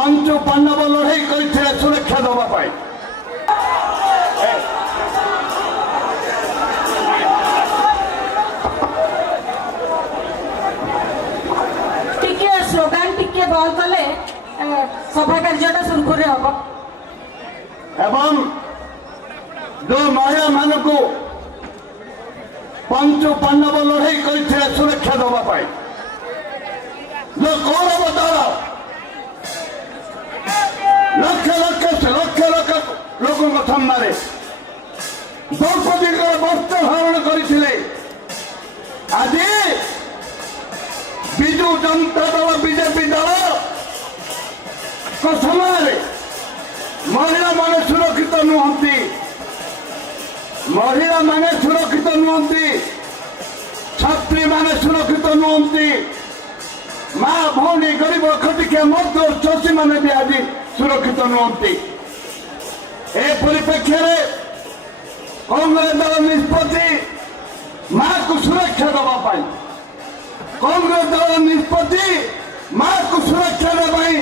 पंच पांडव लड़ाई करते सुरक्षा देवाई स्लोगान टिके बल कले सभा कार्यटा सुरखुर हम एवं जो महिला मान को पंच पांडव लड़ाई करते सुरक्षा देवाई जो गौरव दल लक्ष लक्ष लक्ष लक्ष लोक सामने द्रौपदी वस्त्र हरण करते आज विजु जनता दल बीजेपी दल समय महिला माने सुरक्षित नुहति महिला माने सुरक्षित नुहति छात्री माने सुरक्षित नुहति माँ भौणी गरीब खटिकिया मजदूर चाषी माने भी आज सुरक्षित नुहति ए परिप्रेक्षी कांग्रेस दल निष्पत्ति माँ को सुरक्षा देवाई कांग्रेस दल निष्पत्ति माँ को सुरक्षा देवाई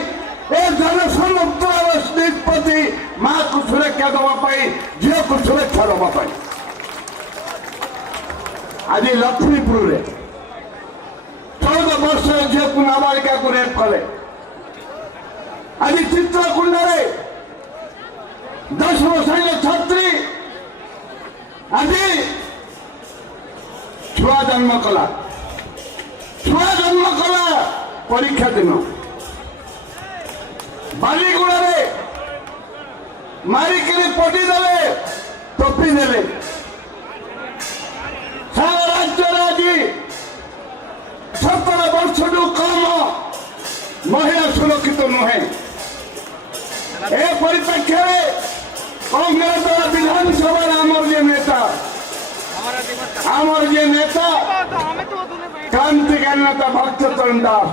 जनसमुक्त निष्पत्ति माँ को सुरक्षा देवाई झील को सुरक्षा देवाई आज लक्ष्मीपुर 14 वर्ष झील को नाबालिका को रेप कले आज चित्रकुंड 10 वर्ष छात्री आज छुआ जन्म कला छुआ जन्म कला परीक्षा दिन बालीगुड़ा मारिक पटी दे टोपी दे सारा राज्य आज 17 वर्ष कम महिला सुरक्षित नुहे ए परिप्रेक्षी कांग्रेस दल विधानसभा आमर जे नेता क्रांतिकारी नेता भक्तचरण दास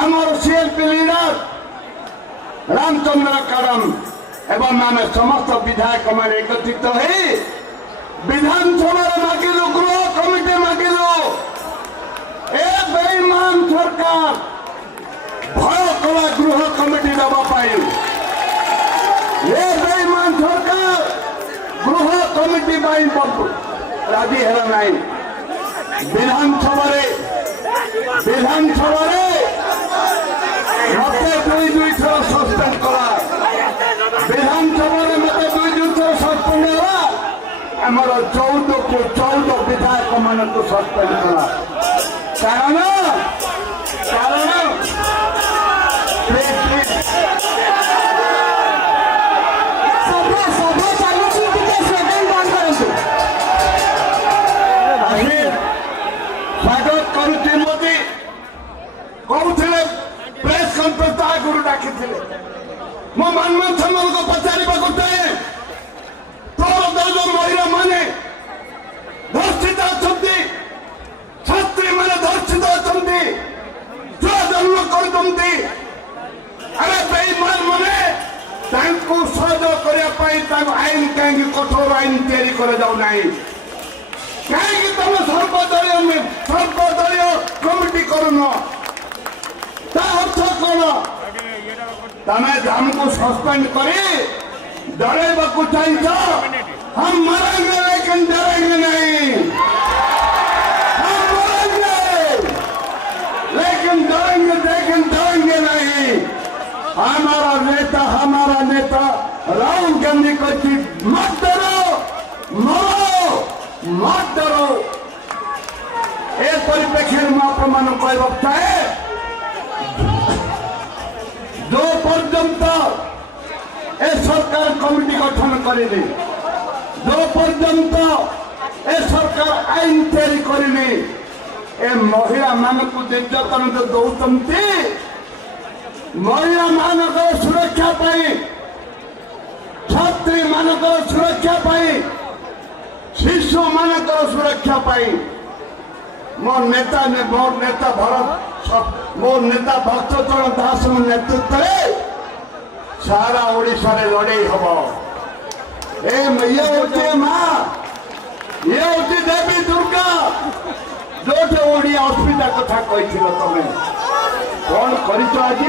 आमर सीएलपी लीडर रामचंद्र कदम एवं आम समस्त विधायक मान एकत्रित हो विधानसभा मागिलु गृह कमिटी मागिलु ए बेईमान सरकार भय कला गृह कमिटी देवाई ए बेईमान सरकार गृह कमिटी राजी है ना विधानसभा मत दुई थर सस्पेंड करा विधानसभा मत दुई थर सस्पेंड है आमर 14 को 14 विधायक मान को सस्पेंड करा कारण स्वागत करुचे मोदी कहते प्रेस कॉन्फ्रेंस आगुरी डाकी मो मनमोहन सिंह को पचार चाहे तोर जो महिला माने धर्षित अच्छा छात्री मैंने धर्षित अच्छा छुआ जन्म करते अरे बेईमान मैंने सहयोग करने आईन कहीं कठोर आईन तैयारी कर जाऊना कहीं तुम सर्वदलीय कमिटी करुन अर्थ कौन तमें हमको सस्पेंड कर डरवा चाहिए हम मरेंगे लेकिन डरेंगे नहीं हम मरेंगे लेकिन डरेंगे नहीं हमारा नेता राहुल गांधी को मत डरो मत डरो ए परिप्रेक्षी में अपन कहना चाहे जो पर्यंत ए सरकार कमिटी गठन करेनि जो पर्यंत ए सरकार आईन तैयारी करेनि ए महिला मान को निर्यातन जो दौरान महिला मानक सुरक्षा पाई छात्री मानक सुरक्षा पाई शिशु मानक सुरक्षा पाई मोर नेता भक्तचरण दास नेतृत्व सारा ओडिशा रे लड़ाई हम ये हूँ माँ ये हूँ देवी दुर्गा जो ओडिया अस्मिता कथा कही तुम कौन कर आज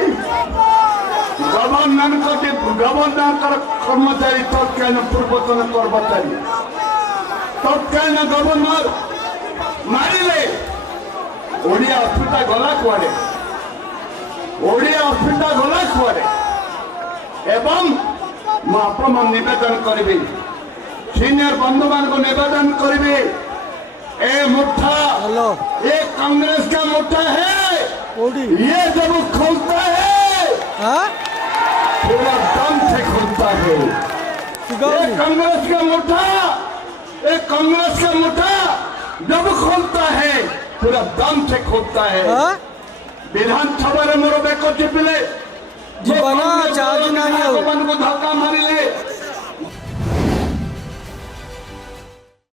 ମାନଙ୍କଠି ଗଭର୍ଣ୍ଣରଙ୍କର କର୍ମଚାରୀ ତତ୍କାଳୀନ ପୂର୍ବତନ କର୍ମଚାରୀ ତତ୍କାଳୀନ ଗଭର୍ଣ୍ଣର ମାରିଲେ ଓଡ଼ିଆ ହସ୍ପିଟାଲ ଗଲା କୁଆଡେ ଓଡ଼ିଆ ହସ୍ପିଟାଲ ଗଲା କୁଆଡେ ଏବଂ ମୁଁ ଆପଣଙ୍କୁ ନିବେଦନ କରିବି ସିନିୟର ବନ୍ଧୁମାନଙ୍କୁ ନିବେଦନ କରିବି ए मुठ्ठा ये कांग्रेस का मुठ्ठा है ये जब खुलता है पूरा दम से खुलता है ये कांग्रेस का मुठ्ठा जब खुलता है पूरा दम से खुलता है विधानसभा मोर बेक चिपिले जीवना चार्ज नहीं को धक्का मारिले